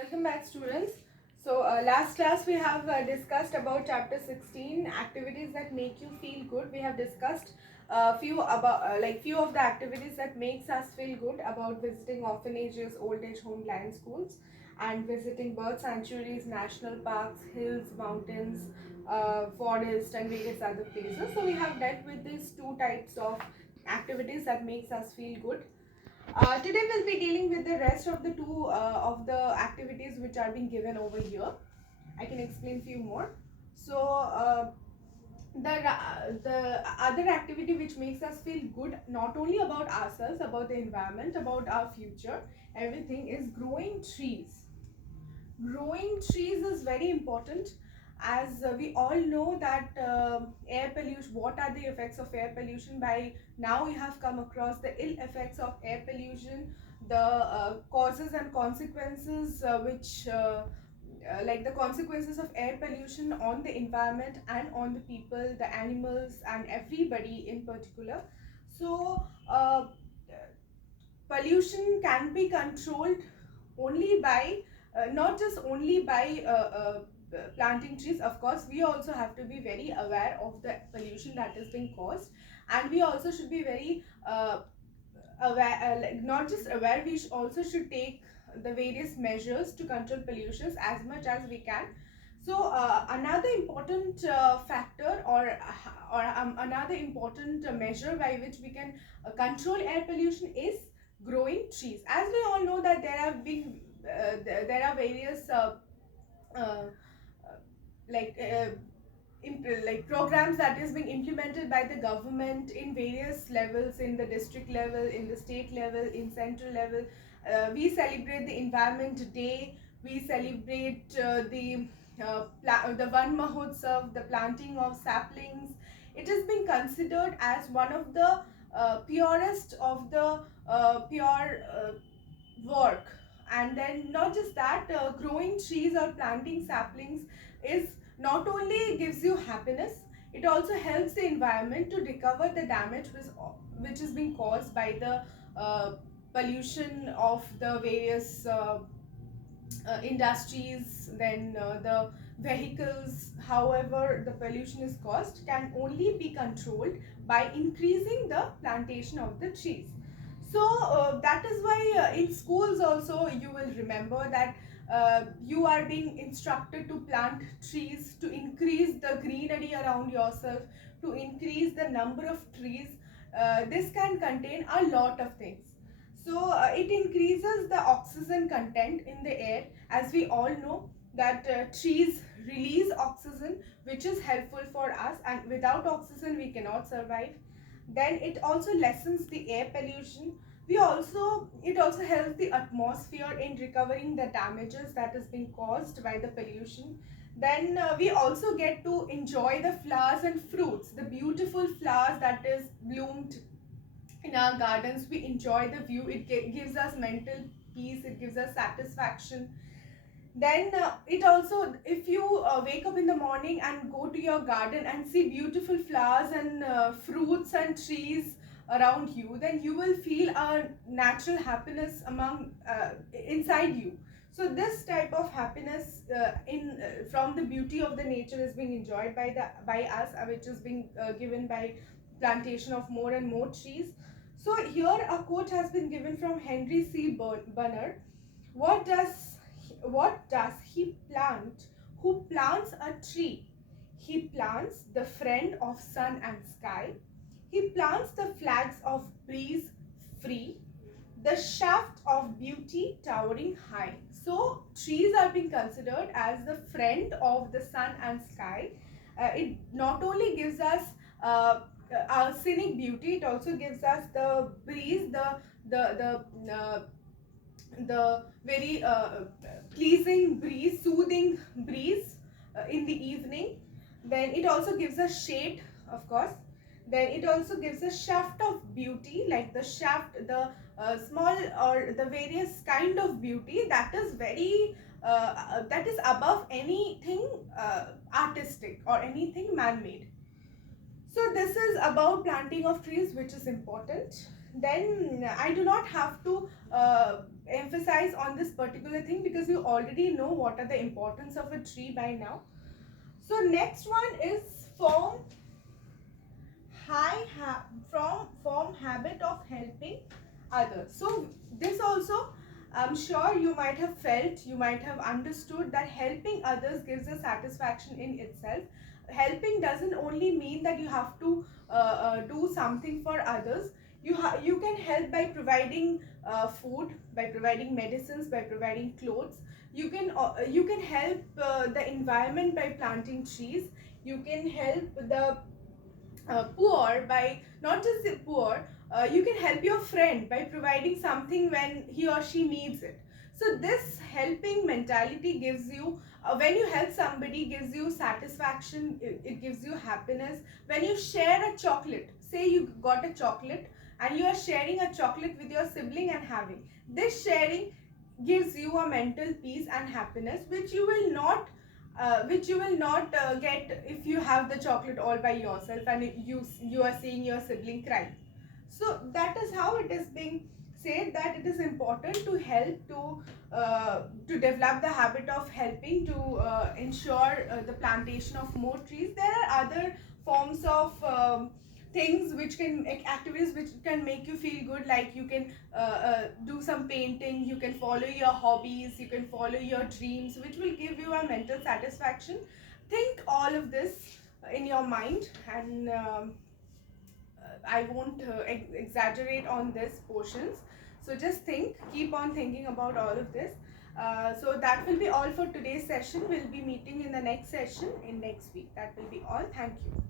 Welcome back, students. So last class we have discussed about chapter 16, activities that make you feel good. We have discussed few of the activities that makes us feel good, about visiting orphanages, old age home, blind schools, and visiting bird sanctuaries, national parks, hills, mountains, forest, and various other places. So we have dealt with these two types of activities that makes us feel good. Today we'll be dealing with the rest of the two of the activities which are being given over here. I can explain few more. So the other activity which makes us feel good, not only about ourselves, about the environment, about our future, everything, is growing trees. Growing trees is very important, as we all know that air pollution, what are the effects of air pollution. By now we have come across the ill effects of air pollution, the causes and consequences like the consequences of air pollution on the environment and on the people, the animals, and everybody in particular. So pollution can be controlled only by not just only by planting trees. Of course, we also have to be very aware of the pollution that is being caused, and we also should be very aware, like not just aware, we also should take the various measures to control pollutions as much as we can. So another important factor, or another important measure by which we can control air pollution is growing trees. As we all know that there are various uh, like like programs that is being implemented by the government in various levels, in the district level, in the state level, in central level. We celebrate the environment day, we celebrate the Van Mahotsav, the planting of saplings. It is being considered as one of the purest of the pure work. And then not just that, growing trees or planting saplings is not only gives you happiness, it also helps the environment to recover the damage which is being caused by the pollution of the various industries, then the vehicles. However the pollution is caused can only be controlled by increasing the plantation of the trees. So that is why in schools also you will remember that you are being instructed to plant trees to increase the greenery around yourself, to increase the number of trees. This can contain a lot of things. So it increases the oxygen content in the air, as we all know that trees release oxygen, which is helpful for us, and without oxygen we cannot survive. Then it also lessens the air pollution. It also helps the atmosphere in recovering the damages that is being caused by the pollution. Then we also get to enjoy the flowers and fruits, the beautiful flowers that is bloomed in our gardens. We enjoy the view, it gives us mental peace, it gives us satisfaction. Then it also, if you wake up in the morning and go to your garden and see beautiful flowers and fruits and trees around you, then you will feel a natural happiness among inside you. So this type of happiness in from the beauty of the nature is being enjoyed by us, which is being given by plantation of more and more trees. So here a quote has been given from Henry C. Bunner. What does he plant who plants a tree? He plants the friend of sun and sky. He plants the flags of breeze free, the shaft of beauty towering high. So trees are being considered as the friend of the sun and sky. It not only gives us our scenic beauty, it also gives us the breeze, the very pleasing breeze, soothing breeze in the evening. Then it also gives us shade, of course. Then it also gives a shaft of beauty, like the shaft, the small or the various kind of beauty that is very that is above anything artistic or anything man-made. So this is about planting of trees, which is important. Then I do not have to emphasize on this particular thing because you already know what are the importance of a tree by now. So next one is form habit of helping others. So this also, I'm sure you might have felt, you might have understood that helping others gives a satisfaction in itself. Helping doesn't only mean that you have to do something for others. You can help by providing food, by providing medicines, by providing clothes. You can help the environment by planting trees. You can help the poor by, not just the poor, you can help your friend by providing something when he or she needs it. So this helping mentality gives you, when you help somebody, gives you satisfaction, it gives you happiness. When you share a chocolate, say you got a chocolate and you are sharing a chocolate with your sibling and having this, sharing gives you a mental peace and happiness which you will not get if you have the chocolate all by yourself and you are seeing your sibling cry. So that is how it is being said that it is important to help, to develop the habit of helping, to ensure the plantation of more trees. There are other forms of things which can activities which can make you feel good, like you can do some painting, you can follow your hobbies, you can follow your dreams, which will give you a mental satisfaction. Think all of this in your mind, and I won't exaggerate on this portions. So just think, keep on thinking about all of this. So that will be all for today's session. We'll be meeting in the next session in next week. That will be all. Thank you.